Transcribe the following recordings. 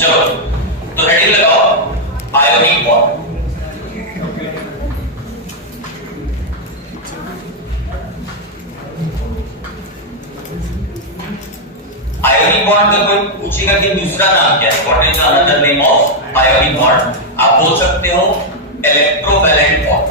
चलो तो हेडिंग लगाओ आयोनिक बॉन्ड। आयोनिक बॉन्ड का कोई पूछेगा कि दूसरा नाम क्या है, what is the another name of ionic bond, आप बोल सकते हो इलेक्ट्रोवैलेंट बॉन्ड।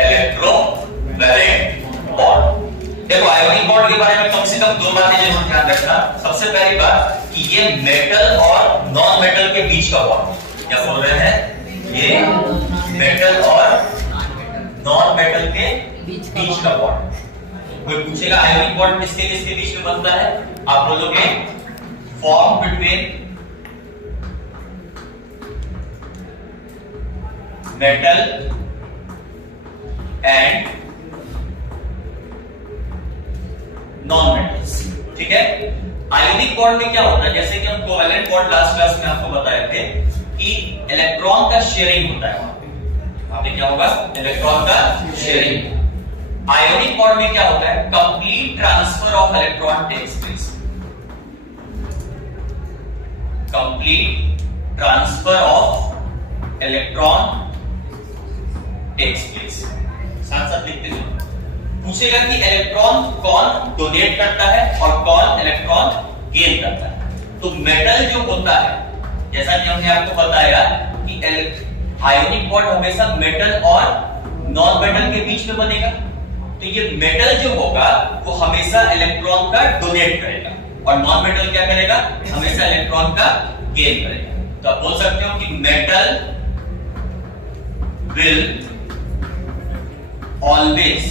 Electrovalent bond. देखो आयोनिक बॉन्ड के बारे में कम से कम दो बातें जरूर ध्यान रखना। सबसे पहली बात कि ये मेटल और नॉन मेटल के बीच का बॉन्ड है। क्या बोल रहे हैं, ये मेटल और नॉन मेटल के बीच का बॉन्ड। कोई पूछेगा आयोनिक बॉन्ड किसके किसके बीच में बनता है, आप बोलोगे form between metal and non metals. ठीक है, आयोनिक बॉन्ड में क्या होता है, जैसे कि हम कोवैलेंट बॉन्ड लास्ट क्लास में आपको बताए थे कि इलेक्ट्रॉन का शेयरिंग होता है। वहां पे क्या होगा, इलेक्ट्रॉन का शेयरिंग। आयोनिक बॉन्ड में क्या होता है, complete transfer of electron takes place. Complete transfer of electron takes place. साथ साथ लिखते जाओ। पूछेगा कि इलेक्ट्रॉन कौन डोनेट करता है और कौन इलेक्ट्रॉन गेन करता है। तो मेटल जो होता है, जैसा कि हमने आपको बताया कि आयोनिक बॉन्ड हमेशा मेटल और नॉन मेटल के बीच में बनेगा। तो ये मेटल जो होगा वो हमेशा इलेक्ट्रॉन का डोनेट करेगा और नॉन मेटल क्या करेगा, हमेशा इलेक्ट्रॉन का गेन करेगा। तो आप बोल सकते हो कि metal will always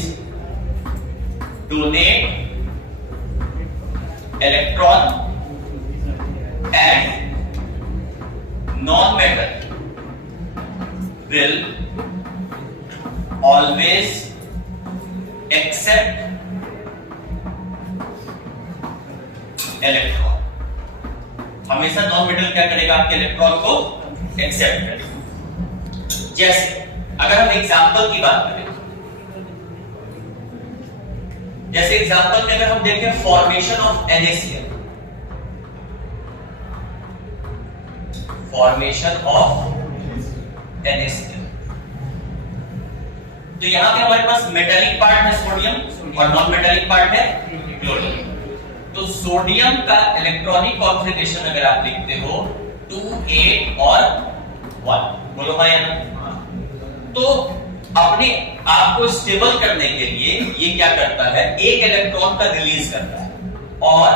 donate electron and non-metal will always accept electron। हमेशा नॉन मेटल क्या करेगा, आपके इलेक्ट्रॉन को एक्सेप्ट करेगा। जैसे अगर हम एग्जांपल की बात करें, जैसे एग्जांपल में अगर हम देखें formation of NaCl, formation of NaCl, तो यहां पे हमारे पास मेटालिक पार्ट है सोडियम और नॉन मेटालिक पार्ट है क्लोरीन। तो सोडियम का इलेक्ट्रॉनिक कॉन्फ़िगरेशन अगर आप लिखते हो 2 8 और 1, बोलो हाँ या ना। तो अपने आप को स्टेबल करने के लिए ये क्या करता है, एक इलेक्ट्रॉन का रिलीज करता है और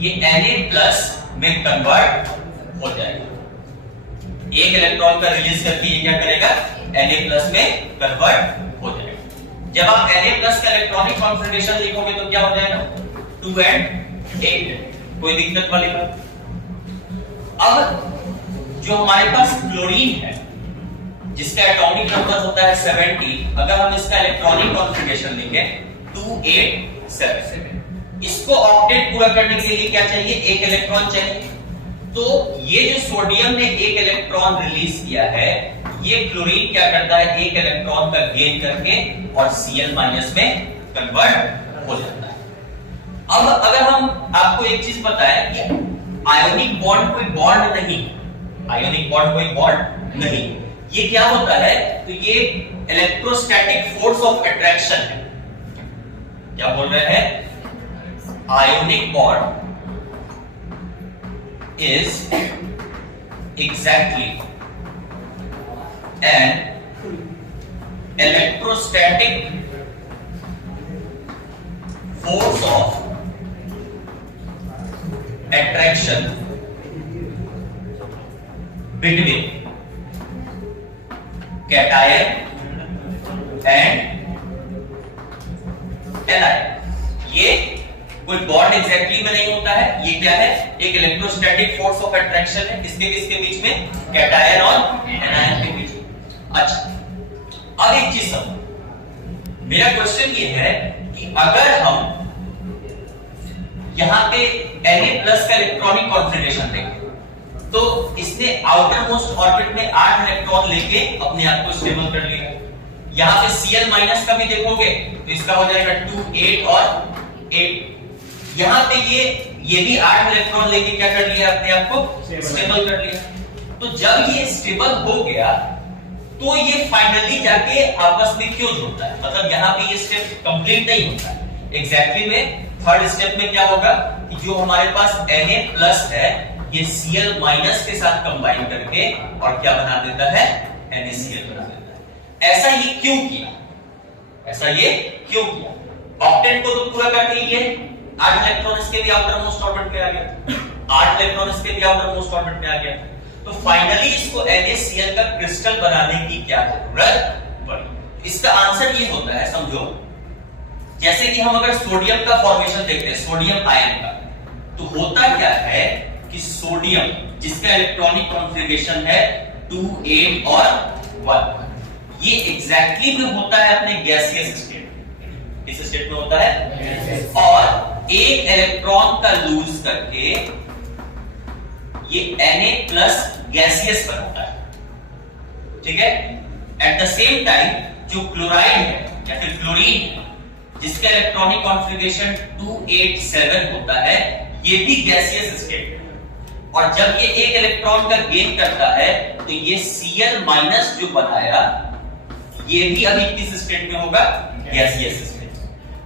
ये Na+ में कन्वर्ट हो जाएगा। एक इलेक्ट्रॉन का रिलीज करके ये क्या करेगा, Na+ में कन्वर्ट हो जाएगा। जब आप Na+ का इलेक्ट्रॉनिक कॉन्फ़िगरेशन लिखोगे तो क्या हो जाएगा, 2 and 8। कोई दिक्कत वाली बात। अब जो हमारे पास क्लोरीन है जिसका एटॉमिक नंबर होता है 70, अगर हम इसका इलेक्ट्रॉनिक कॉन्फ़िगरेशन लिखें 2 8 7, इसको ऑक्टेट पूरा करने के लिए क्या चाहिए, एक इलेक्ट्रॉन चाहिए। तो ये जो सोडियम ने एक इलेक्ट्रॉन रिलीज किया है, ये क्लोरीन क्या करता है, एक इलेक्ट्रॉन का गेन करके और Cl- में कन्वर्ट हो जाता है। अब अगर हम आपको एक चीज बताएं कि आयोनिक बॉन्ड कोई बॉन्ड नहीं, आयोनिक बॉन्ड कोई बॉन्ड नहीं, ये क्या होता है, तो ये इलेक्ट्रोस्टैटिक फोर्स ऑफ अट्रैक्शन है। क्या बोल रहे हैं, ionic bond is exactly an electrostatic force of attraction between cation and anion. ये कोई बॉन्ड एग्जैक्टली में नहीं होता है, ये क्या है, एक इलेक्ट्रोस्टैटिक फोर्स ऑफ अट्रैक्शन है। किसके किसके बीच में, कैटायन और एनायन के बीच में। अच्छा, अब एक चीज समझो, मेरा क्वेश्चन ये है कि अगर हम यहां पे Na+ का इलेक्ट्रॉनिक कॉन्फ़िगरेशन देखें तो इसने आउटर मोस्ट ऑर्बिट में 8 इलेक्ट्रॉन लेके अपने आप को स्टेबल कर लिया। यहां पे Cl- का भी देखोगे तो इसका हो जाएगा 2 8 और 8। यहां पे ये भी 8 इलेक्ट्रॉन लेके क्या कर लिया, अपने आप को स्टेबल कर लिया। तो जब ये स्टेबल हो गया तो ये फाइनली जाके आपस में क्यों जुड़ता है, मतलब यहाँ पे ये स्टेप कंप्लीट नहीं होता है। एग्जैक्टली में थर्ड स्टेप में क्या होगा कि जो हमारे पास Na+ है ये Cl- के साथ कंबाइन करके और क्या बना देता है, NaCl बना देता है। ऐसा ये क्यों किया, ऐसा ये क्यों किया? ऑक्टेट को तो पूरा करके ये 8 इलेक्ट्रॉन इसके भी आउटर मोस्ट ऑर्बिट में आ गया, 8 इलेक्ट्रॉन इसके भी आउटर मोस्ट ऑर्बिट में आ गया। तो फाइनली इसको NaCl का क्रिस्टल बनाने की क्या जरूरत पड़ी? इसका आंसर ये होता है, समझो जैसे कि हम अगर सोडियम का फॉर्मेशन देखते हैं, सोडियम आयन का, तो होता क्या है कि सोडियम जिसका इलेक्ट्रॉनिक कॉन्फ़िगरेशन है 2, 8 और 1, ये एग्जैक्टली में होता है अपने गैसियस स्टेट। किस स्टेट में होता है? और एक इलेक्ट्रॉन का लूज करके ये Na+ गैसियस बनाता है, ठीक है। एट द सेम टाइम जो क्लोराइड है या फिर क्लोरीन है जिसका इलेक्ट्रॉनिक कॉन्फ़िगरेशन 2, 8, 7 होता है, ये भी गैसियस स्टेट है। और जब ये एक इलेक्ट्रॉन का गेन करता है तो ये Cl- जो बनाया ये भी अभी किस स्टेट में होगा, गैसियस स्टेट।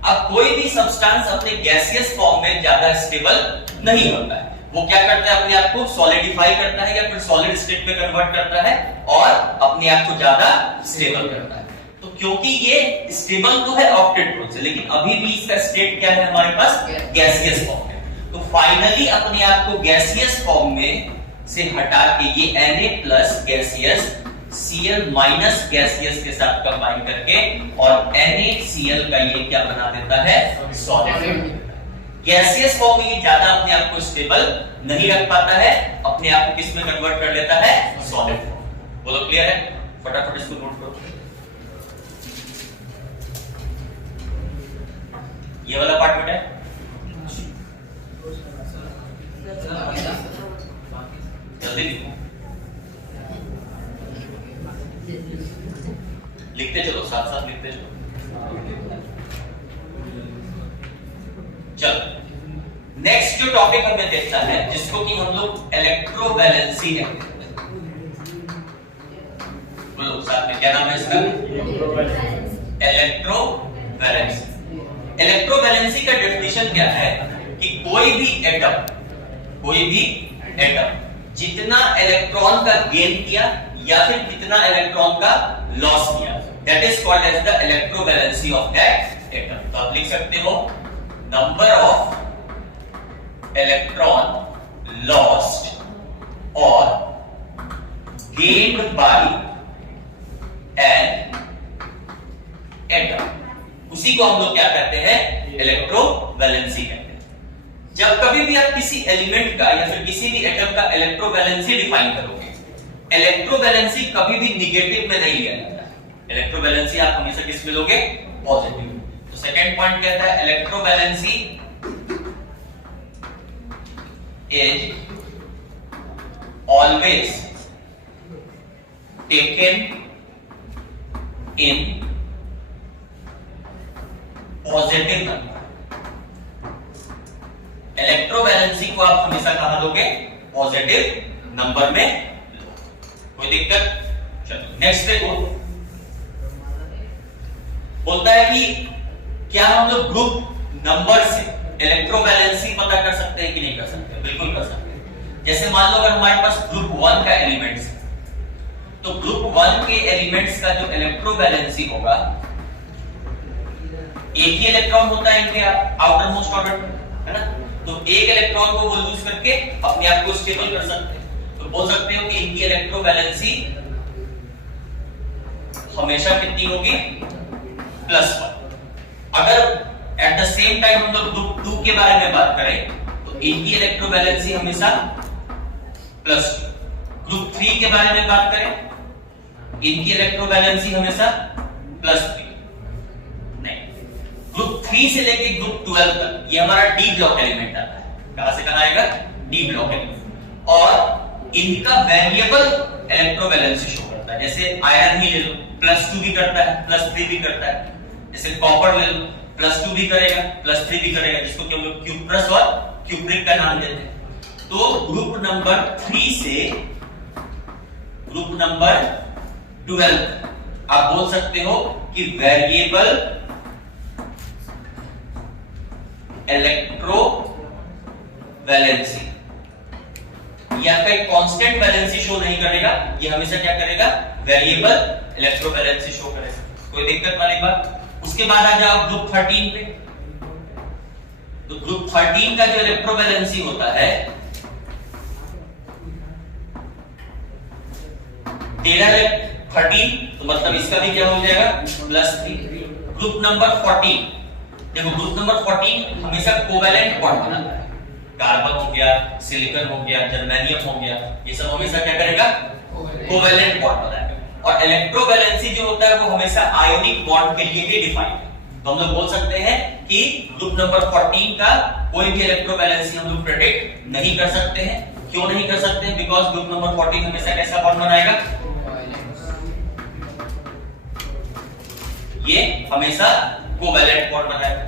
अब कोई भी सब्सटेंस अपने गैसियस फॉर्म में ज्यादा स्टेबल नहीं होता है, वो क्या करता है, अपने आप को सॉलिडिफाई करता है या फिर सॉलिड स्टेट में कन्वर्ट करता है और अपने आप को ज्यादा स्टेबल करता है। तो क्योंकि ये स्टेबल तो है ऑक्टेट ग्रुप से, लेकिन अभी भी इसका स्टेट क्या है हमारे पास, गैसियस फॉर्म है। तो फाइनली अपने आप को गैसियस फॉर्म में से हटा के ये Na+ गैसियस Cl- गैसियस के साथ कंबाइन करके और NaCl का ये क्या बना देता है, सॉलिड। गैसियस फॉर्म में ये ज्यादा अपने आप को स्टेबल नहीं रख पाता है, अपने आप को किस में कन्वर्ट कर लेता है, सॉलिड फॉर्म। बोलो क्लियर है? फटाफट इसको नोट करो। ये वाला पार्ट बेटा है, जल्दी लिखो, लिखते चलो, साथ साथ लिखते चलो। चलो नेक्स्ट जो टॉपिक हमें देखना है जिसको कि हम लोग इलेक्ट्रोवैलेंसी है, बोलो साथ में, क्या नाम है इसका, इलेक्ट्रोवैलेंसी। इलेक्ट्रोवैलेंसी का डेफिनेशन क्या है कि कोई भी एटम जितना इलेक्ट्रॉन का गेन किया या फिर कितना इलेक्ट्रॉन का लॉस किया, that is called as the electrovalency of that atom. तो आप लिख सकते हो नंबर ऑफ इलेक्ट्रॉन लॉस्ट और गेन्ड बाय एन एटम, उसी को हम लोग क्या कहते हैं, इलेक्ट्रोवैलेंसी कहते हैं। जब कभी भी आप किसी एलिमेंट का या फिर किसी भी एटम का इलेक्ट्रोवैलेंसी डिफाइन करोगे, इलेक्ट्रोवैलेंसी कभी भी नेगेटिव में नहीं लिया जाता है। इलेक्ट्रोवैलेंसी आप हमेशा किस में लोगे, पॉजिटिव। तो सेकंड पॉइंट कहता है electrovalency is always taken in positive number. Electrovalency को आप हमेशा कहां लोगे, पॉजिटिव नंबर में लो। कोई दिक्कत? चलो नेक्स्ट देखो, बोलता है कि क्या हम लोग ग्रुप नंबर से इलेक्ट्रोवैलेंसी पता कर सकते हैं कि नहीं कर सकते? बिल्कुल कर सकते हैं। जैसे मान लो अगर हमारे पास ग्रुप 1 का एलिमेंट्स है, तो ग्रुप 1 के एलिमेंट्स का जो इलेक्ट्रोवैलेंसी होगा, एक ही इलेक्ट्रॉन होता है इनके आउटर मोस्ट ऑर्बिट में, है ना। तो एक इलेक्ट्रॉन को वो लूज करके अपने आप को स्टेबल कर सकते हैं। तो बोल सकते हो कि इनकी इलेक्ट्रोवैलेंसी हमेशा कितनी होगी, +1। अगर एट द सेम टाइम हम लोग ग्रुप 2 के बारे में बात करें तो इनकी इलेक्ट्रोवैलेंसी हमेशा +2। ग्रुप 3 के बारे में बात करें, इनकी इलेक्ट्रोवैलेंसी हमेशा +3। ग्रुप 3 से लेके ग्रुप 12 तक ये हमारा डी ब्लॉक एलिमेंट आता है। कहां से कहां आएगा, डी ब्लॉक एलिमेंट। और इनका वेरिएबल इलेक्ट्रोवैलेंसी शो करता है। जैसे आयरन ही ले लो, +2 भी करता है, +3 भी करता है। जैसे कॉपर ले लो, +2 भी करेगा, +3 भी करेगा, जिसको कि हम लोग क्यूप्रस और क्यूप्रिक का नाम देते हैं। तो ग्रुप नंबर 3 से ग्रुप नंबर 12 आप बोल सकते हो कि वेरिएबल इलेक्ट्रो वैलेंसी, या फिर कांस्टेंट वैलेंसी शो नहीं करेगा, ये हमेशा क्या करेगा, वेरिएबल इलेक्ट्रो वैलेंसी शो करेगा। कोई दिक्कत वाली बात। उसके बाद आ जाओ ग्रुप 13 पे। तो ग्रुप 13 का जो इलेक्ट्रो वैलेंसी होता है 13, तो मतलब इसका भी क्या हो जाएगा, +3। ग्रुप नंबर 14, देखो ग्रुप नंबर 14 हमेशा कोवैलेंट बॉन्ड बनाता है। कार्बन हो गया, सिलिकॉन हो गया, जर्मेनियम हो गया, ये सब हमेशा क्या करेगा, कोवैलेंट बॉन्ड बनाएगा। और इलेक्ट्रोवैलेंसी जो होता है वो हमेशा आयोनिक बॉन्ड के लिए ही डिफाइंड है। तो हम लोग बोल सकते हैं कि ग्रुप नंबर 14 का कोई भी इलेक्ट्रोवैलेंसी हम लोग प्रेडिक्ट नहीं कर सकते हैं। क्यों नहीं कर सकते? बिकॉज ग्रुप नंबर 14 हमेशा कैसा बॉन्ड बनाएगा, ये हमेशा कोवैलेंट बॉन्ड बनाएगा।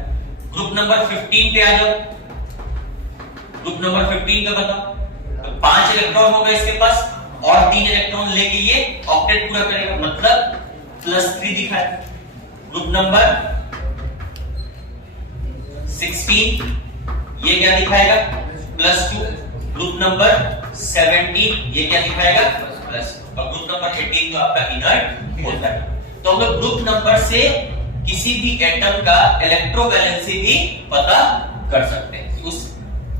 ग्रुप नंबर 15 पे आ जाओ। ग्रुप नंबर 15 का बताओ, तो 5 इलेक्ट्रॉन होगा इसके पास और 3 इलेक्ट्रॉन लेके ये ऑक्टेट पूरा करेगा, मतलब +3 दिखाएगा। ग्रुप नंबर 16 ये क्या दिखाएगा, +2। ग्रुप नंबर 17 ये क्या दिखाएगा, +2। और ग्रुप नंबर 18 तो आपका इनर्ट होता है। तो हम लोग ग्रुप नंबर से किसी भी एटम का इलेक्ट्रोवैलेंसी भी पता कर सकते हैं, उस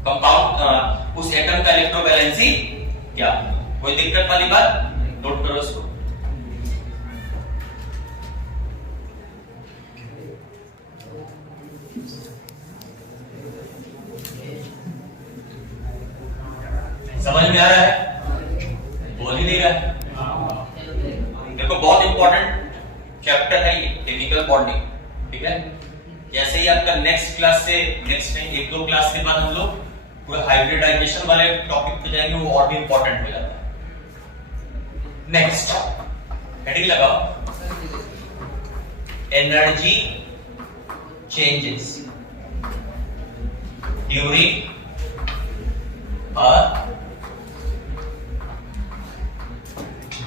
कंपाउंड उस एटम का इलेक्ट्रोवैलेंसी क्या। कोई दिक्कत वाली बात, नोट करो इसको। समझ में आ रहा है? बोल ही नहीं रहा है। देखो बहुत इंपॉर्टेंट चैप्टर है ये, केमिकल बॉन्डिंग, ठीक है। जैसे ही आपका नेक्स्ट क्लास से, नेक्स्ट नहीं 1-2 क्लास के बाद हम लोग पूरा हाइब्रिडाइजेशन वाले टॉपिक पे जाएंगे, वो और भी इंपॉर्टेंट हो जाता है। नेक्स्ट हेडिंग लगाओ, energy changes during a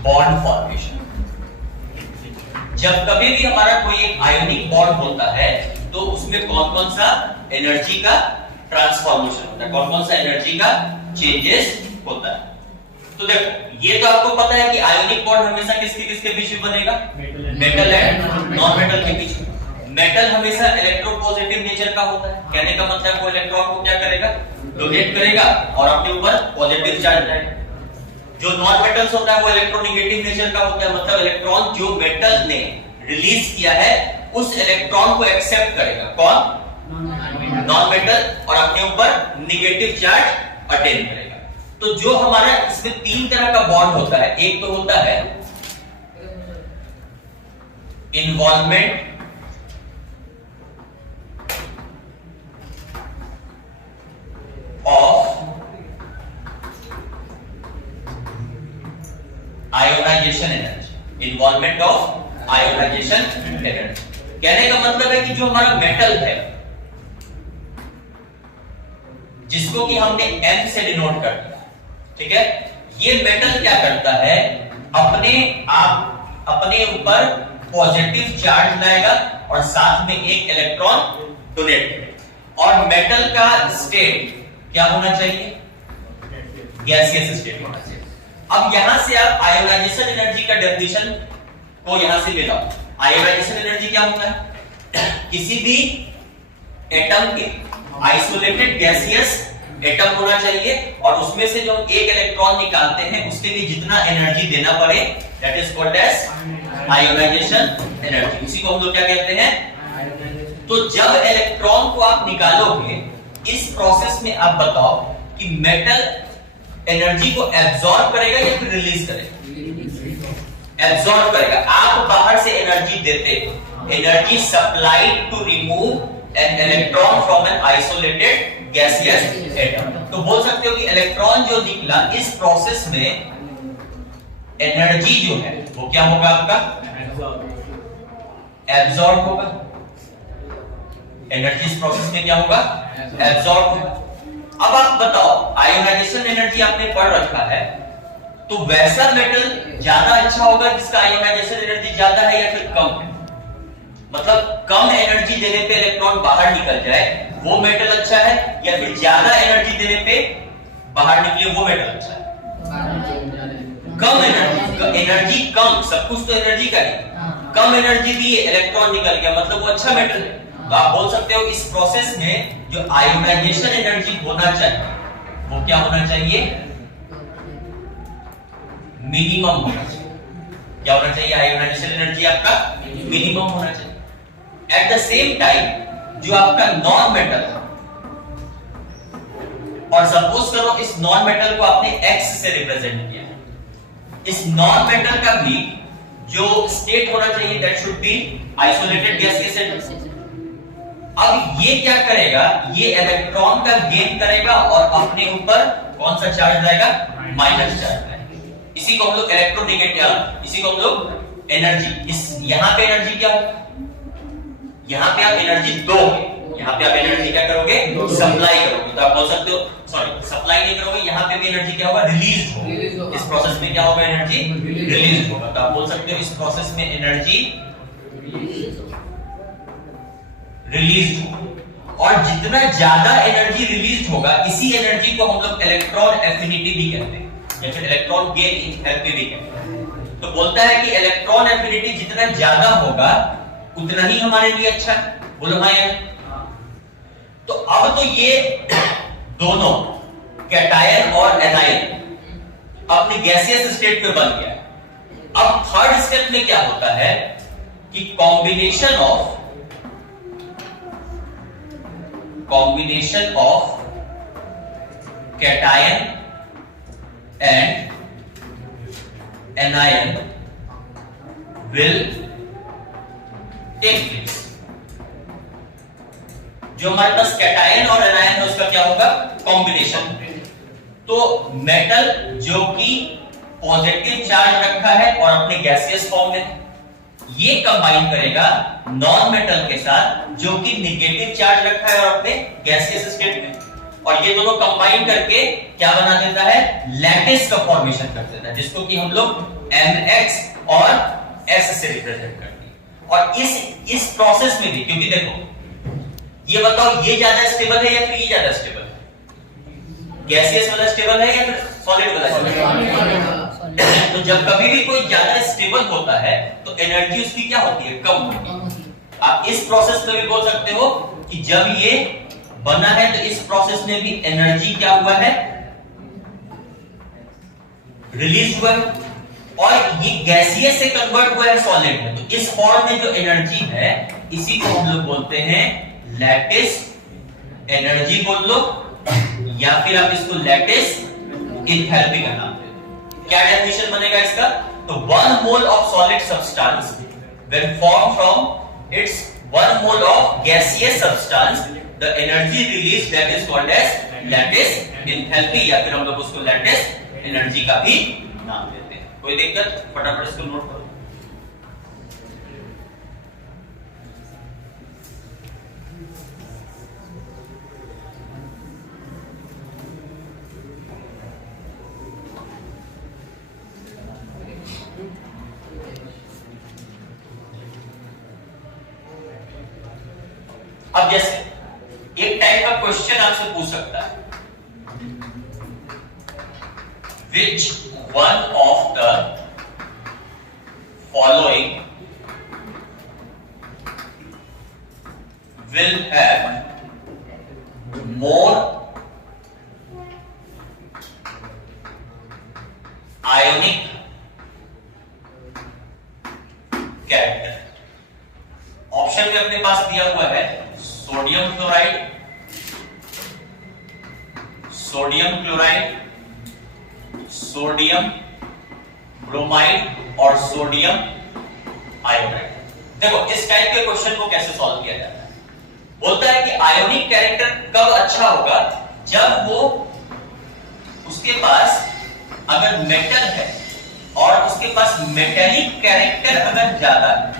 bond formation. जब कभी भी हमारा कोई एक आयोनिक बॉन्ड होता है तो उसमें कौन कौन सा एनर्जी का ट्रांसफॉर्मेशन होता है, कौन कौन सा एनर्जी का चेंजेस होता है। तो देखो ये तो आपको पता है कि आयोनिक बॉन्ड हमेशा किसके बीच में बनेगा, मेटल एंड नॉन मेटल के बीच में। मेटल हमेशा इलेक्ट्रोपॉजिटिव नेचर का होता है, कहने का मतलब वो इलेक्ट्रॉन को क्या करेगा, डोनेट करेगा और अपने ऊपर पॉजिटिव चार्ज लाएगा। जो नॉन मेटल्स होता है वो इलेक्ट्रोनेगेटिव नेचर का होता है, मतलब इलेक्ट्रॉन जो मेटल ने रिलीज किया है उस इलेक्ट्रॉन को एक्सेप्ट करेगा कौन, नॉन मेटल, और अपने ऊपर नेगेटिव चार्ज अटेन करेगा। तो जो हमारा इसमें 3 तरह का बॉन्ड होता है, एक तो होता है involvement of ionization energy, involvement of ionization energy. कहने का मतलब है कि जो हमारा मेटल है जिसको कि हमने M से डिनोट कर दिया, ठीक है, ये मेटल क्या करता है, अपने ऊपर पॉजिटिव चार्ज लाएगा और साथ में एक इलेक्ट्रॉन डोनेट करेगा। और मेटल का स्टेट क्या होना चाहिए, गैसियस स्टेट होना चाहिए। अब यहां से आप आयोनाइजेशन एनर्जी का डेफिनेशन को यहां से ले लो। आयोनाइजेशन एनर्जी क्या होता है, किसी भी एटम के आइसोलेटेड गैसियस एटम होना चाहिए और उसमें से जो एक इलेक्ट्रॉन निकालते हैं उसके लिए जितना एनर्जी देना पड़े, that is called as ionization energy. उसी को हम लोग क्या कहते हैं। तो जब इलेक्ट्रॉन को आप निकालोगे इस प्रोसेस में आप बताओ कि मेटल एनर्जी को एब्सॉर्ब करेगा या फिर रिलीज करेगा, एब्सॉर्ब करेगा। आप बाहर से एनर्जी देते, energy supplied to remove an electron from an isolated gaseous atom. तो बोल सकते हो कि इलेक्ट्रॉन जो निकला इस प्रोसेस में एनर्जी जो है वो क्या होगा, आपका एब्सॉर्ब होगा। एनर्जी इस प्रोसेस में क्या होगा, एब्जॉर्ब होगा। अब आप बताओ, आयोनाइजेशन एनर्जी आपने पढ़ रखा है, तो वैसा मेटल ज्यादा अच्छा होगा जिसका आयोनाइजेशन एनर्जी ज्यादा है या फिर कम है? मतलब कम एनर्जी देने पे इलेक्ट्रॉन बाहर निकल जाए वो मेटल अच्छा है, या फिर ज्यादा एनर्जी देने पे बाहर निकले वो मेटल अच्छा है? कम एनर्जी कम, सब कुछ तो एनर्जी का ही, कम एनर्जी दी इलेक्ट्रॉन निकल गया मतलब वो अच्छा मेटल है। तो आप बोल सकते हो इस प्रोसेस में जो आयोनाइजेशन एनर्जी होना चाहिए वो क्या होना चाहिए, मिनिमम होना चाहिए। क्या होना चाहिए, आयोनाइजेशन एनर्जी आपका मिनिमम होना चाहिए। एट द सेम टाइम जो आपका नॉन मेटल है, और सपोज करो इस नॉन मेटल को आपने X से रिप्रेजेंट किया, इस नॉन मेटल का भी जो स्टेट होना चाहिए that should be isolated gaseous state. अब ये क्या करेगा, ये इलेक्ट्रॉन का गेन करेगा और अपने ऊपर कौन सा चार्ज लाएगा, माइनस चार्ज लाएगा। इसी को हम लोग इलेक्ट्रोनेगेटिव, इसी को हम लोग एनर्जी, इस यहां पे एनर्जी क्या होगा, यहां पे आप एनर्जी दोगे, यहां पे आप एनर्जी क्या करोगे, सप्लाई करोगे। तो आप बोल सकते हो, सॉरी सप्लाई नहीं करोगे, यहां पे भी एनर्जी क्या होगा, रिलीज होगा। इस प्रोसेस में क्या होगा, एनर्जी रिलीज होगा। तो आप बोल सकते हो इस प्रोसेस में एनर्जी रिलीज होगा। और जितना ज्यादा एनर्जी रिलीज होगा, इसी एनर्जी को हम लोग इलेक्ट्रॉन एफिनिटी भी कहते हैं, या फिर इलेक्ट्रॉन गेन एंथैल्पी भी कहते हैं। तो बोलता है कि इलेक्ट्रॉन एफिनिटी जितना ज्यादा होगा उतना ही हमारे लिए अच्छा है। बोलो हाँ यार। तो अब तो ये दोनों कैटायन और एनायन अपने गैसियस स्टेट में बन गया। अब थर्ड स्टेप में क्या होता है कि combination of cation and anion will take place. जो हमारे पास कैटायन और एनायन है उसका क्या होगा, कॉम्बिनेशन। तो मेटल जो कि पॉजिटिव चार्ज रखा है और अपने गैसियस फॉर्म में, ये कंबाइन करेगा नॉन मेटल के साथ जो कि नेगेटिव चार्ज रखा है और अपने गैसियस स्टेट में, और ये दोनों कंबाइन करके क्या बना देता है, लैटिस का फॉर्मेशन कर देता है, जिसको कि हम लोग MX और S से रिप्रेजेंट करते हैं। और इस प्रोसेस में भी, क्योंकि देखो ये बताओ ये ज्यादा स्टेबल है या फिर ये ज्यादा स्टेबल है, गैसियस वाला स्टेबल है या फिर सॉलिड वाला स्टेबल है? तो जब कभी भी कोई ज्यादा स्टेबल होता है तो एनर्जी उसकी क्या होती है, कम होती है। आप इस प्रोसेस में भी बोल सकते हो कि जब ये बना है तो इस प्रोसेस में भी एनर्जी क्या हुआ है, रिलीज हुआ है, और ये गैसियस से कन्वर्ट हुआ है सॉलिड में। तो इस फॉर्म में जो एनर्जी है इसी को हम लोग बोलते हैं लैटिस एनर्जी बोल लो, या फिर आप इसको लैटिस एंथैल्पी का नाम दे। क्या डेफिनेशन बनेगा इसका, तो 1 mole of solid substance when form from its 1 mole of gaseous substance the energy release that is called as lattice enthalpy, या फिर हम लोग उसको लैटिस एनर्जी का भी नाम देते हैं। कोई दिक्कत, फटाफट इसको नोट करो। अब जैसे एक टाइप का क्वेश्चन आपसे पूछ सकता है, which one of the following will have more ionic character? Option में अपने पास दिया हुआ है sodium chloride, sodium chloride, sodium bromide और सोडियम आयोडाइड। देखो इस टाइप के क्वेश्चन को कैसे सॉल्व किया जाता है, बोलता है कि आयोनिक कैरेक्टर कब अच्छा होगा, जब वो उसके पास अगर मेटल है और उसके पास मेटेलिक कैरेक्टर अगर ज्यादा है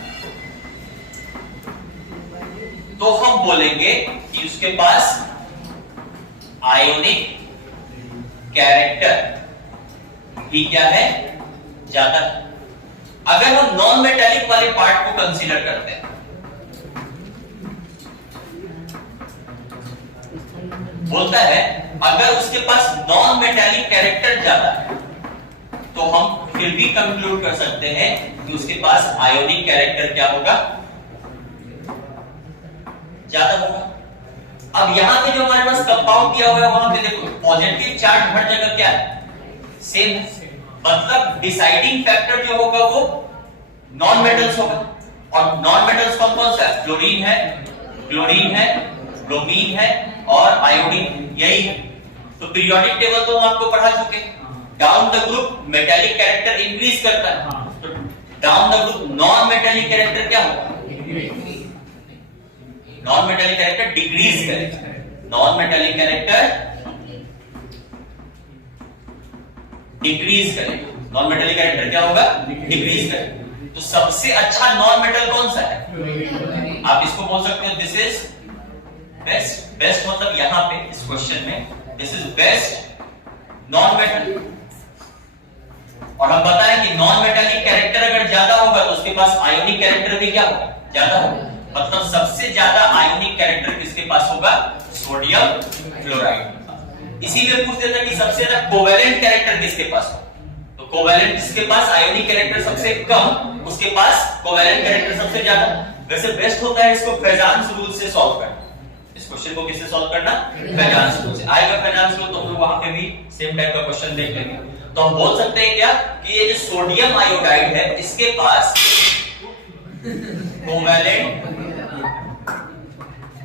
तो हम बोलेंगे कि उसके पास आयोनिक कैरेक्टर भी क्या है, ज्यादा है। अगर हम नॉन मेटालिक वाले पार्ट को कंसीडर करते हैं, बोलता है अगर उसके पास नॉन मेटालिक कैरेक्टर ज्यादा है तो हम फिर भी कंक्लूड कर सकते हैं कि उसके पास आयोनिक कैरेक्टर क्या होगा, ज्यादा होगा। अब यहां पे जो हमारे पास कंपाउंड दिया हुआ है वहां पे देखो पॉजिटिव चार्ज हर जगह क्या है, सेम है। मतलब डिसाइडिंग फैक्टर जो होगा वो नॉन मेटल्स होगा। और नॉन मेटल्स कौन कौन सा है, क्लोरीन है, ब्रोमीन है और आयोडीन, यही है। तो पीरियोडिक टेबल तो हम आपको पढ़ा चुके हैं। Down the group metallic character increase करता है, तो down the group non metallic character क्या होगा, नॉन मेटालिक कैरेक्टर डिक्रीज करेगा। नॉन मेटालिक कैरेक्टर डिक्रीज करेगा, नॉन मेटालिक कैरेक्टर क्या होगा, डिक्रीज करेगा। तो सबसे अच्छा नॉन मेटल कौन सा है, आप इसको बोल सकते हो दिस इज बेस्ट। बेस्ट मतलब यहां पे इस क्वेश्चन में this is best non metal. और हम बताएं कि नॉन मेटालिक कैरेक्टर अगर ज्यादा होगा तो उसके पास आयोनिक कैरेक्टर भी क्या होगा, ज्यादा होगा। मतलब सबसे ज्यादा आयोनिक कैरेक्टर किसके पास होगा, सोडियम क्लोराइड। इसीलिए पूछ देता कि सबसे ज्यादा कोवेलेंट कैरेक्टर किसके पास हो, तो कोवेलेंट जिसके पास आयोनिक कैरेक्टर सबसे कम उसके पास कोवेलेंट कैरेक्टर सबसे ज्यादा। वैसे बेस्ट होता है इसको फेजान्स रूल से सॉल्व करना। इस क्वेश्चन को किससे सॉल्व करना, फेजान्स रूल से। आएगा फेजान्स रूल तो हम लोग वहां पे भी सेम टाइप का क्वेश्चन देख लेंगे। तो हम बोल सकते हैं क्या कि ये जो सोडियम आयोडाइड है इसके पास कोवेलेंट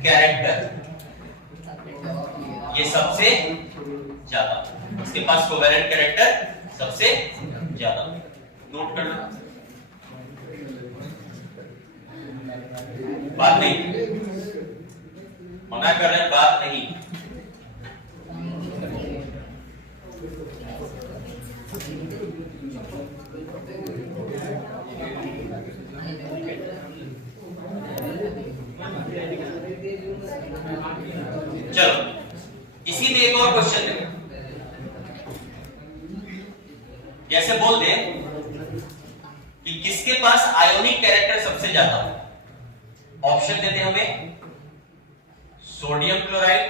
कैरेक्टर ये सबसे ज्यादा, इसके पास कोवेलेंट कैरेक्टर सबसे ज्यादा। नोट कर लो, बात नहीं मना कर रहे हैं, बात नहीं। चलो इसी में एक और क्वेश्चन देंगे। जैसे बोल दे कि किसके पास आयोनिक कैरेक्टर सबसे ज्यादा हो, ऑप्शन देते हमें सोडियम क्लोराइड,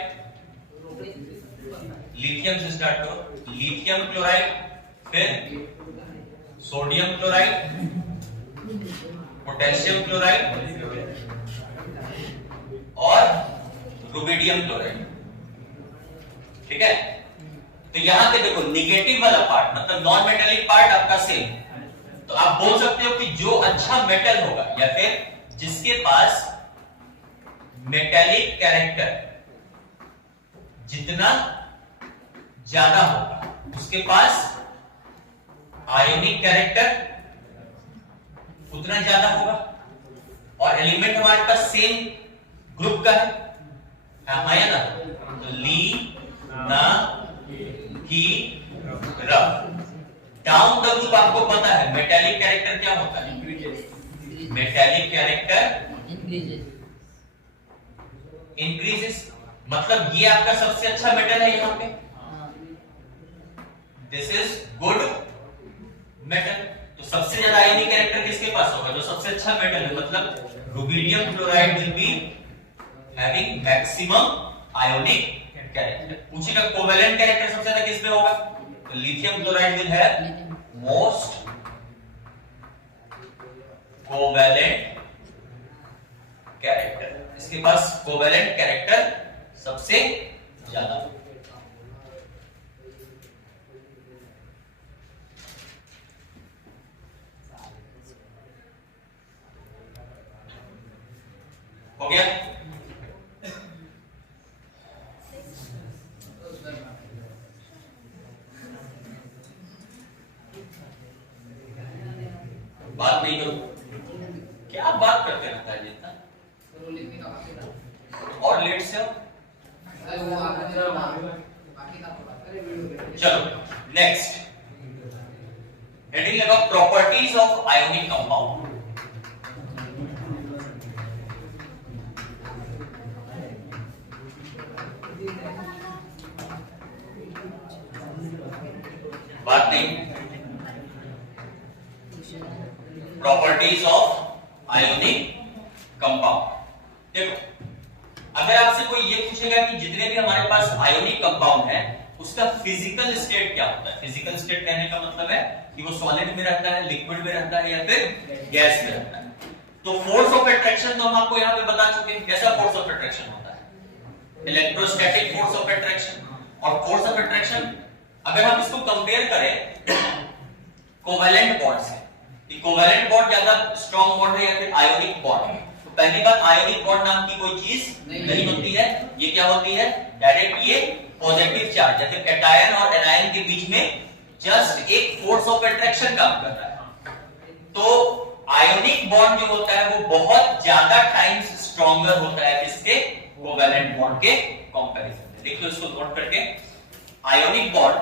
लिथियम से स्टार्ट करो, लिथियम क्लोराइड, फिर सोडियम क्लोराइड, पोटेशियम क्लोराइड और रुबिडियम क्लोराइड। ठीक है, तो यहां पे देखो निगेटिव वाला पार्ट मतलब नॉन मेटालिक पार्ट आपका सेम, तो आप बोल सकते हो कि जो अच्छा मेटल होगा या फिर जिसके पास मेटालिक कैरेक्टर जितना ज्यादा होगा उसके पास आयोनिक कैरेक्टर उतना ज्यादा होगा। और एलिमेंट हमारे पास सेम ग्रुप का है, आया ना, तो ली ना ही रफ। डाउन द ग्रुप आपको पता है मेटालिक कैरेक्टर क्या होता है, मेटालिक कैरेक्टर इंक्रीजेस। मतलब ये आपका सबसे अच्छा मेटल है यहां पे, दिस इज गुड मेटल। तो सबसे ज्यादा आयोनिक कैरेक्टर किसके पास होगा, जो सबसे अच्छा मेटल है। मतलब rubidium chloride will be having maximum ionic character. पूछेगा कोवेलेंट कैरेक्टर सबसे ज्यादा किसमें होगा, तो lithium chloride will have most covalent character, इसके पास कोवेलेंट कैरेक्टर सबसे ज्यादा। हो गया, बात नहीं करो, क्या बात करते रहता है जितना, और लेट से चलो नेक्स्ट हेडिंग लगाओ प्रॉपर्टीज ऑफ आयोनिक कंपाउंड। बात नहीं। Properties of ionic compound. देखो, अगर आपसे कोई ये पूछेगा कि जितने भी हमारे पास आयोनिक कंपाउंड है उसका फिजिकल स्टेट क्या होता है, फिजिकल स्टेट कहने का मतलब है कि वो सॉलिड में रहता है, लिक्विड में रहता है या फिर गैस में रहता है। तो फोर्स ऑफ अट्रैक्शन तो हम आपको यहाँ पे बता चुके हैं। कैसा फोर्स ऑफ अट्रैक्शन होता है? Electrostatic force of attraction. और फोर्स ऑफ अट्रैक्शन अगर हम इसको कंपेयर करें कोवैलेंट बॉन्ड से, कोवैलेंट बॉन्ड ज्यादा स्ट्रॉन्ग बॉन्ड है या फिर आयोनिक बॉन्ड है? तो पहली बात, आयोनिक बॉन्ड नाम की कोई चीज नहीं होती है। ये क्या होती है? डायरेक्ट ये पॉजिटिव चार्ज, जैसे कैटायन और एनायन के बीच में जस्ट एक फोर्स ऑफ अट्रैक्शन काम कर रहा है। तो आयोनिक बॉन्ड जो होता है वो बहुत ज्यादा टाइम्स स्ट्रॉन्गर होता है किसके? कोवैलेंट बॉन्ड के कंपैरिजन में। देखो इसको नोट करके, ionic bond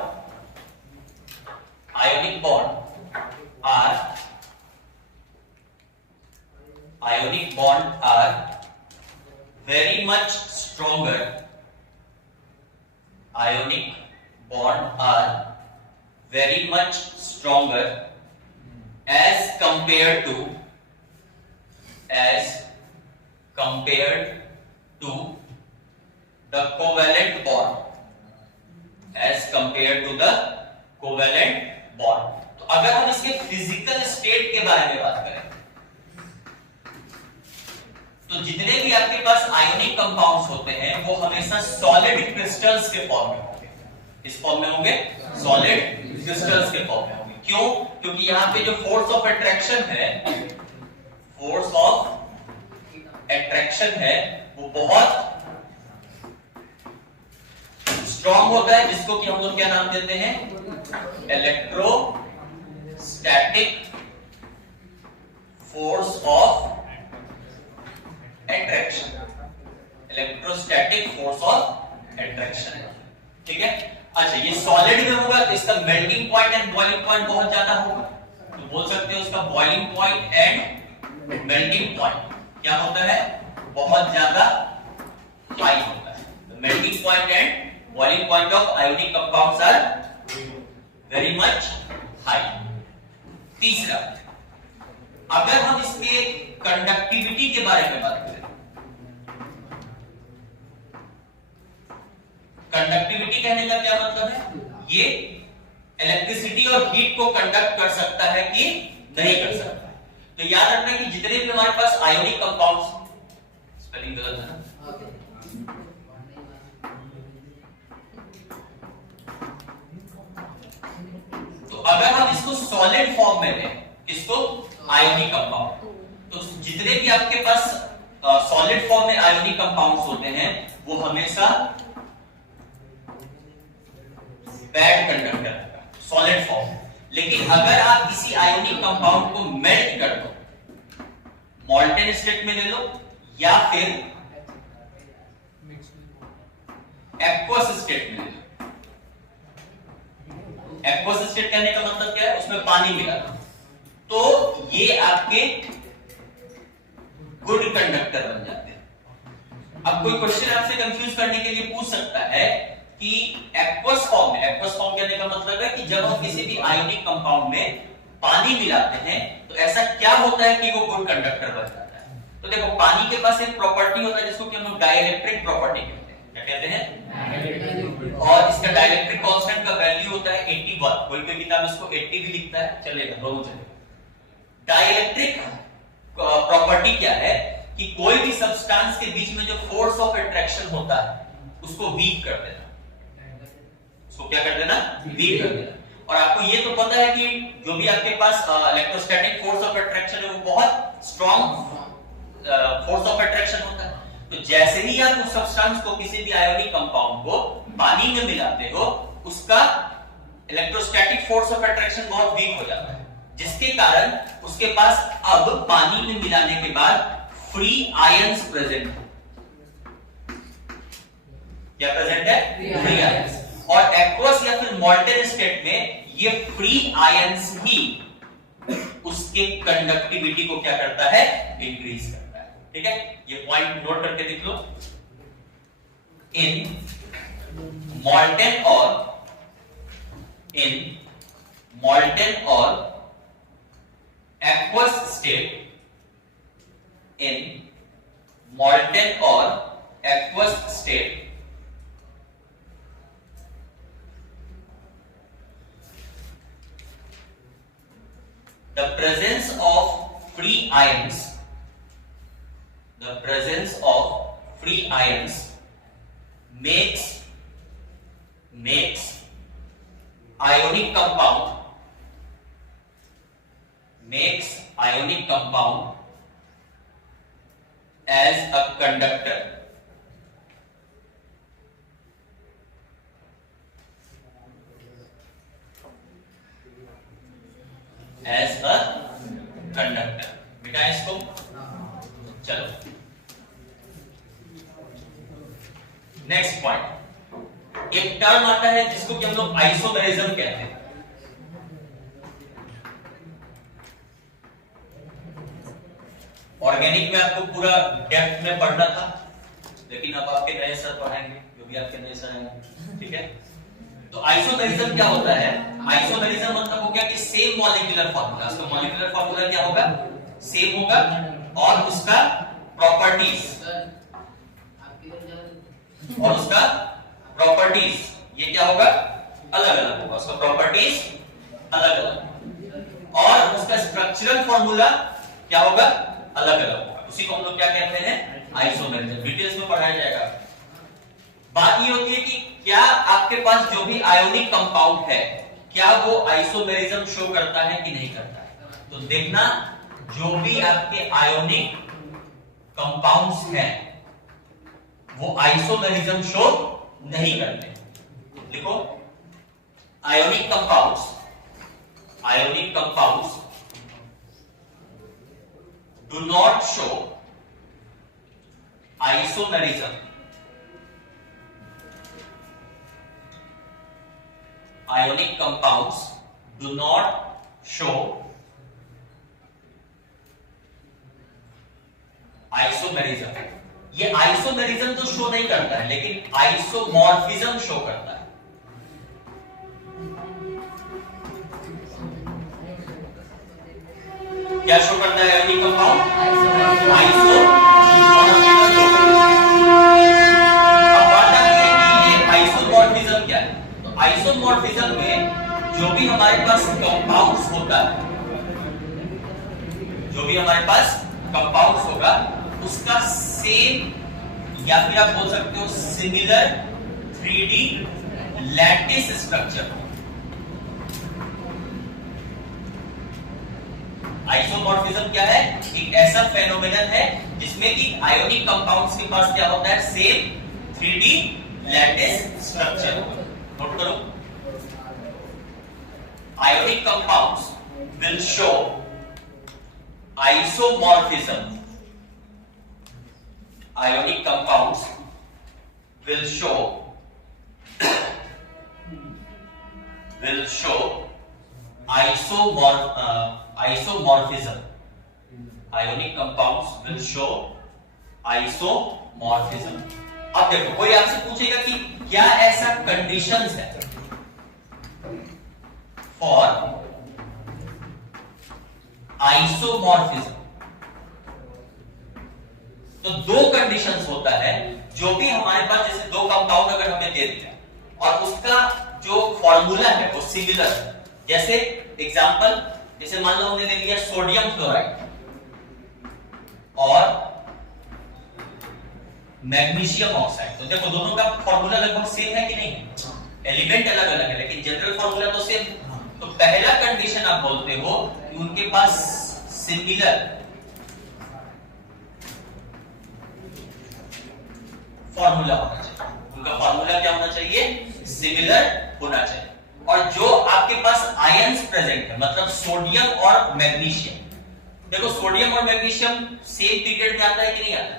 are very much stronger, ionic bond are very much stronger as compared to the covalent bond, as compared to the covalent bond। तो अगर हम इसके फिजिकल स्टेट के बारे में बात करें तो जितने भी आपके पास आयोनिक कंपाउंड्स होते हैं वो हमेशा सॉलिड क्रिस्टल्स के फॉर्म में होंगे। किस फॉर्म में होंगे? सॉलिड क्रिस्टल्स के फॉर्म में होंगे। क्यों? क्योंकि यहां पे जो फोर्स ऑफ अट्रैक्शन है वो बहुत स्ट्रॉन्ग होता है, जिसको कि हम लोग क्या नाम देते हैं? Electrostatic force of attraction. Electrostatic force of attraction, ठीक है। अच्छा, ये सॉलिड में होगा तो इसका melting point and boiling point बहुत ज्यादा होगा, तो बोल सकते हो उसका boiling point and melting point क्या होता है? बहुत ज्यादा हाई होता है। Melting point and boiling point of ionic compounds are very much high. तीसरा, अगर हम इसके कंडक्टिविटी के बारे में बात करें, कंडक्टिविटी कहने का क्या मतलब है? ये इलेक्ट्रिसिटी और हीट को कंडक्ट कर सकता है कि नहीं कर सकता है। तो याद रखना कि जितने भी हमारे पास आयोनिक कंपाउंड्स, स्पेलिंग गलत है ना, तो अगर हम इसको सॉलिड फॉर्म में लें, इसको आयोनिक कंपाउंड, तो जितने भी आपके पास सॉलिड फॉर्म में आयोनिक कंपाउंड्स होते हैं वो हमेशा बैड कंडक्टर है सॉलिड फॉर्म। लेकिन अगर आप किसी आयोनिक कंपाउंड को मेल्ट कर दो, मॉल्टेन स्टेट में ले लो या फिर एक्वस स्टेट में ले लो। एक्वस स्टेट कहने का मतलब क्या है? उसमें पानी मिला था, तो ये आपके गुड कंडक्टर बन जाते हैं। अब कोई क्वेश्चन आपसे कंफ्यूज करने के लिए पूछ सकता है कि एक्वस फॉर्म में, एक्वस फॉर्म कहने का मतलब है कि जब हम किसी भी आयोनिक कंपाउंड में पानी मिलाते हैं तो ऐसा क्या होता है कि वो गुड कंडक्टर बन जाता है? तो देखो, पानी के पास एक प्रॉपर्टी होता है जिसको कि हम लोग डाइलेक्ट्रिक प्रॉपर्टी कहते हैं। क्या कहते हैं? और इसका डाइलेक्ट्रिक कांस्टेंट का वैल्यू होता है 81। कोई कोई किताब इसको 80 भी लिखता है, चलेगा, दोनों चलेगा। डाइलेक्ट्रिक प्रॉपर्टी क्या है कि कोई भी सब्सटेंस के बीच में जो फोर्स ऑफ अट्रैक्शन होता है उसको वीक कर देना। उसको क्या कर देना? वीक कर देना। और आपको ये तो पता है कि जो भी आपके पास इलेक्ट्रोस्टैटिक फोर्स ऑफ अट्रैक्शन है वो बहुत स्ट्रॉन्ग फोर्स ऑफ अट्रैक्शन होता है। तो जैसे ही आप उस सब्सटेंस को, किसी भी आयोनिक कंपाउंड को पानी में मिलाते हो, उसका इलेक्ट्रोस्टैटिक फोर्स ऑफ अट्रैक्शन बहुत वीक हो जाता है, जिसके कारण उसके पास अब पानी में मिलाने के बाद फ्री आयंस प्रेजेंट है। क्या प्रेजेंट है? Free ions. और एक्वस या फिर मॉल्टेन स्टेट में ये फ्री आयंस ही उसके कंडक्टिविटी को क्या करता है? इंक्रीज करता है। ठीक है, ये पॉइंट नोट करके लिख लो। इन मॉल्टेन और इन molten or aqueous state, in molten or aqueous state, the presence of free ions, the presence of free ions makes ionic compound as a conductor, बेटा इसको चलो नेक्स्ट पॉइंट। एक टर्म आता है जिसको कि हम लोग आइसोमेरिज्म कहते हैं। ऑर्गेनिक में आपको पूरा डेप्थ में पढ़ना था, लेकिन अब आपके नए सर पढ़ाएंगे, जो भी आपके नए सर हैं, ठीक है। तो आइसोमेरिज्म क्या होता है? आइसोमेरिज्म मतलब हो गया कि सेम मॉलिक्यूलर फार्मूला, उसका मॉलिक्यूलर फार्मूला क्या होगा? सेम होगा, और उसका प्रॉपर्टीज ये क्या होगा? अलग अलग होगा, उसका प्रॉपर्टीज अलग अलग, और उसका स्ट्रक्चरल फार्मूला क्या होगा? अलग अलग होगा। उसी को हम लोग क्या कहते हैं? आइसोमेरिज्म। डिटेल्स में पढ़ाया जाएगा। बात ये होती है कि क्या आपके पास जो भी आयोनिक कंपाउंड है, क्या वो आइसोमेरिज्म शो करता है कि नहीं करता है? तो देखना, जो भी आपके आयोनिक कंपाउंड्स हैं वो आइसोमेरिज्म शो नहीं करते। देखो, ionic compounds do not show isomerism. Ionic compounds do not show isomerism. ये आइसोमेरिज्म तो शो नहीं करता है, लेकिन आइसोमॉर्फिज्म शो करता है। क्या शो करता है आयोनिक कंपाउंड? अब बात आती है कि ये आइसोमॉर्फिज्म क्या है। तो आइसोमॉर्फिज्म में जो भी हमारे पास कंपाउंड्स होता है, जो भी हमारे पास कंपाउंड्स होगा, उसका सेम या फिर आप बोल सकते हो similar 3D lattice structure. Isomorphism क्या है? एक ऐसा फेनोमेनन है जिसमें कि आयोनिक कंपाउंड्स के पास क्या होता है? Same 3D lattice structure. Note करो, ionic compounds will show isomorphism. Ionic compounds will show isomorphism. Ionic compounds will show isomorphism. अब देखो, कोई आपसे पूछेगा कि क्या ऐसा कंडीशंस है फॉर आइसोमॉर्फिज्म? तो दो कंडीशंस होता है। जो भी हमारे पास, जैसे दो कंपाउंड अगर हमें दे दिया और उसका जो फॉर्मूला है वो सिमिलर, जैसे एग्जांपल, जैसे मान लो हमने ले लिया सोडियम फ्लोराइड और मैग्नीशियम ऑक्साइड। तो देखो, दोनों का फॉर्मूला लगभग सेम है कि नहीं? एलिमेंट अलग अलग है, लेकिन जनरल फॉर्मूला तो सेम। तो पहला कंडीशन आप बोलते हो कि उनके पास सिमिलर फॉर्मूला होना चाहिए। उनका फॉर्मूला क्या होना चाहिए? सिमिलर होना चाहिए। और जो आपके पास आयंस प्रेजेंट है, मतलब सोडियम और मैग्नीशियम, देखो सोडियम और मैग्नीशियम सेम पीरियड में आता है कि नहीं आता?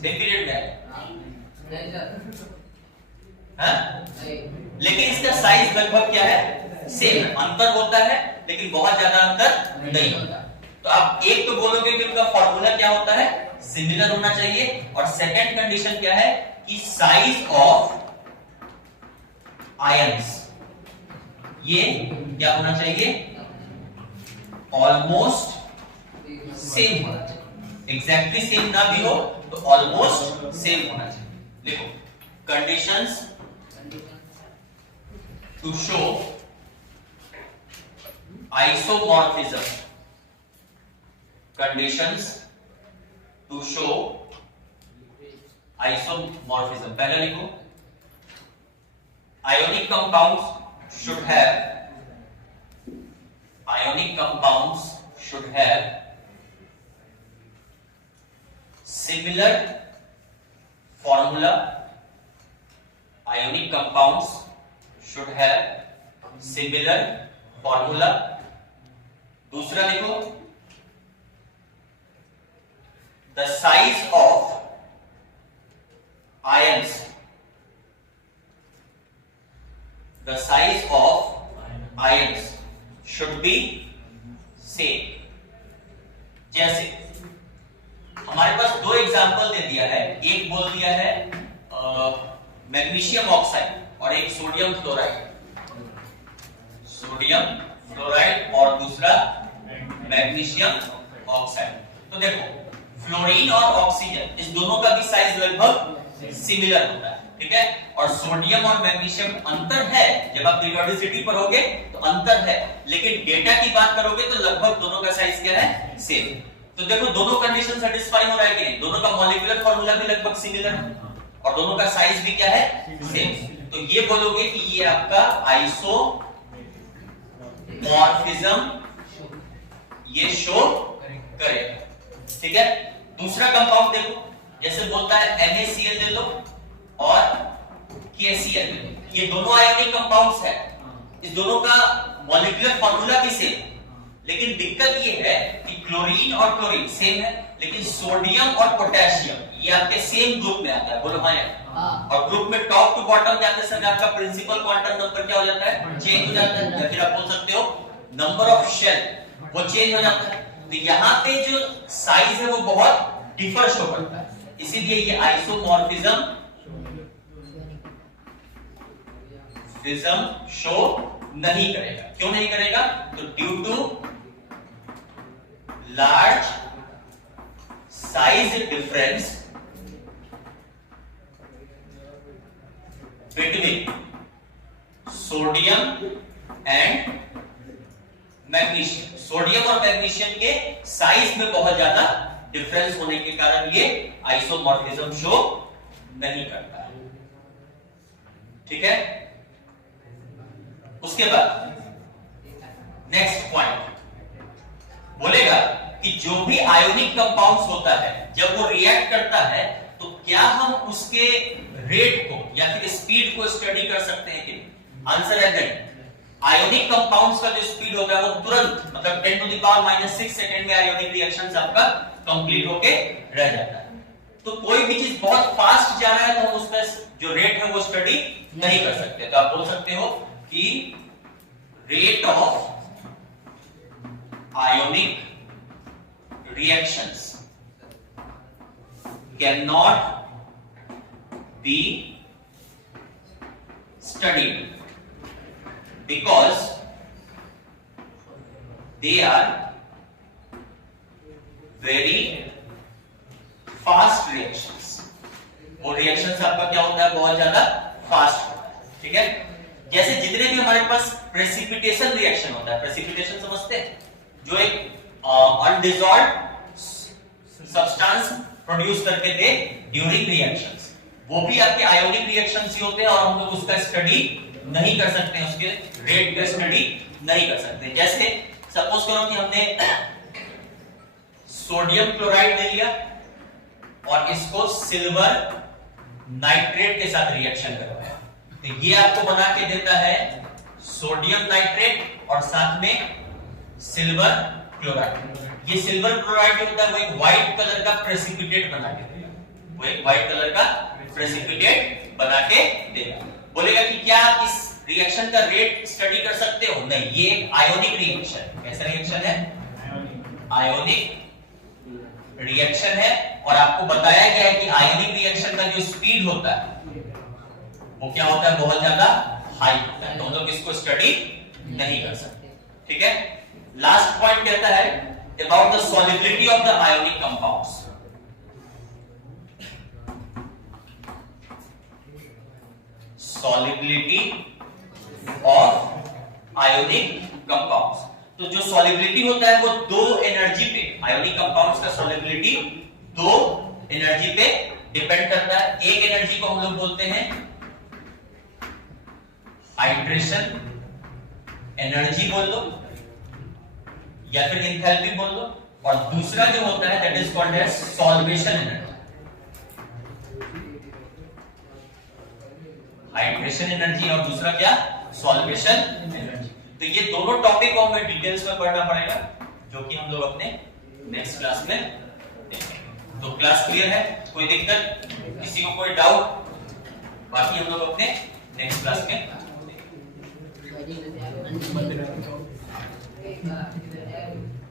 सेम पीरियड में आता है, लेकिन इसका साइज लगभग क्या है? सेम। अंतर होता है लेकिन बहुत ज्यादा अंतर नहीं होता। तो आप एक तो बोलोगे कि उनका फॉर्मूला क्या होता है? सिमिलर होना चाहिए। और सेकंड कंडीशन क्या है कि साइज ऑफ आयंस ये क्या होना चाहिए, ऑलमोस्ट सेम होना चाहिए। एग्जैक्टली सेम ना भी हो तो ऑलमोस्ट सेम होना चाहिए। देखो, conditions to show isomorphism, conditions to show isomorphism. पहले लिखो, ionic compounds should have similar formula. Ionic compounds should have similar formula. दूसरा लिखो, the size of ions, the size of ions should be same. जैसे हमारे पास दो example दे दिया है, एक बोल दिया है मैग्नीशियम ऑक्साइड और एक सोडियम फ्लोराइड और दूसरा मैग्नीशियम ऑक्साइड। तो देखो, फ्लोरीन और ऑक्सीजन, इस दोनों का भी साइज लगभग सिमिलर होता है, ठीक है। और सोडियम और मैग्नीशियम अंतर है, जब आप पीरियोडिसिटी पर होगे तो अंतर है, लेकिन डेटा की बात करोगे तो लगभग दोनों का साइज क्या है, सेम। तो देखो, दोनों कंडीशन सेटिस्फाई हो रहा है कि नहीं, दोनों का मॉलिक्यूलर फार्मूला भी लगभग सिमिलर है और दोनों का साइज भी क्या है, सेम। तो ये बोलोगे कि ये आपका आइसोमॉर्फिज्म ये शो करेगा, ठीक है। दूसरा कंपाउंड देखो, जैसे बोलता है NaCl ले लो और KCl ले लो, ये दोनों आयोनिक कंपाउंड्स है, इस दोनों का मॉलिक्यूलर फार्मूला भी सेम, लेकिन दिक्कत ये है कि क्लोरीन और क्लोरीन सेम है, लेकिन सोडियम और पोटेशियम ये आपके सेम ग्रुप में आता है, बोलो हाँ या? और ग्रुप में टॉप टू बॉटम जाते समय आपका प्रिंसिपल क्वांटम नंबर क्या हो जाता है, चेंज हो जाता है, या फिर आप बोल सकते हो नंबर ऑफ शेल वो चेंज हो जाता है। तो यहाँ पे जो साइज है वो बहुत डिफर शो करता है, इसीलिए ये आइसोमॉर्फिज्म शो नहीं करेगा। क्यों नहीं करेगा? तो due to large size difference between sodium and magnesium. Sodium और मैग्नीशियम के साइज में बहुत ज्यादा डिफरेंस होने के कारण ये आइसोमॉर्फिज्म शो नहीं करता है, ठीक है। उसके बाद नेक्स्ट पॉइंट बोलेगा कि जो भी आयोनिक कंपाउंड्स होता है जब वो रिएक्ट करता है तो क्या हम उसके रेट को या फिर स्पीड को स्टडी कर सकते हैं कि नहीं? आंसर है नहीं। आयोनिक कंपाउंड्स का जो स्पीड होता है वो तुरंत मतलब 10⁻⁻⁶ सेकंड में आयोनिक रिएक्शंस आपका कंप्लीट होके रह जाता है। तो कोई भी चीज बहुत फास्ट जा रहा है तो हम उसका जो रेट है वो स्टडी नहीं कर सकते। तो आप बोल सकते हो कि rate of ionic reactions cannot be studied because they are very fast reactions। वो reactions आपका क्या होता है, बहुत ज्यादा फास्ट होता है, ठीक है। जैसे जितने भी हमारे पास प्रेसिपिटेशन रिएक्शन होता है, प्रेसिपिटेशन समझते हैं, जो एक अनडिसॉल्व्ड सब्सटेंस प्रोड्यूस करके दे ड्यूरिंग रिएक्शंस, वो भी आपके आयोनिक रिएक्शंस ही होते हैं और हम लोग उसका स्टडी नहीं कर सकते हैं, उसके रेट का स्टडी नहीं कर सकते। जैसे सपोज करो कि हमने सोडियम क्लोराइड ले लिया और इसको सिल्वर नाइट्रेट के साथ रिएक्शन करवाया, तो ये आपको बना के देता है सोडियम नाइट्रेट और साथ में सिल्वर क्लोराइड। ये सिल्वर क्लोराइड जो होता है वो एक व्हाइट कलर का प्रेसिपिटेट बना के देगा, वो एक व्हाइट कलर का प्रेसिपिटेट बना के देगा। बोलेगा कि क्या आप इस रिएक्शन का रेट स्टडी कर सकते हो? नहीं, ये एक आयोनिक रिएक्शन, कैसा रिएक्शन है, आयोनिक रिएक्शन है। और आपको बताया गया है कि आयोनिक रिएक्शन का जो स्पीड होता है वो क्या होता है, बहुत ज्यादा हाई होता है, तो हम लोग इसको स्टडी नहीं कर सकते। ठीक है, लास्ट पॉइंट कहता है about the solubility of the ionic compounds. Solubility of ionic compounds, तो जो सॉल्युबिलिटी होता है वो दो एनर्जी पे, आयोनिक कंपाउंड्स का सॉल्युबिलिटी दो एनर्जी पे डिपेंड करता है। एक एनर्जी को हम लोग बोलते हैं हाइड्रेशन एनर्जी बोल लो या फिर एंथैल्पी बोल लो, और दूसरा जो होता है that is called as solvation energy. Hydration energy और दूसरा क्या, सॉल्वेशन एनर्जी। तो ये दोनों टॉपिक को हमें डिटेल्स में पढ़ना पड़ेगा, जो कि हम लोग अपने नेक्स्ट क्लास में देखेंगे। तो क्लास क्लियर है, कोई दिक्कत, किसी को कोई डाउट? बाकी हम लोग अपने नेक्स्ट क्लास में Jadi nanti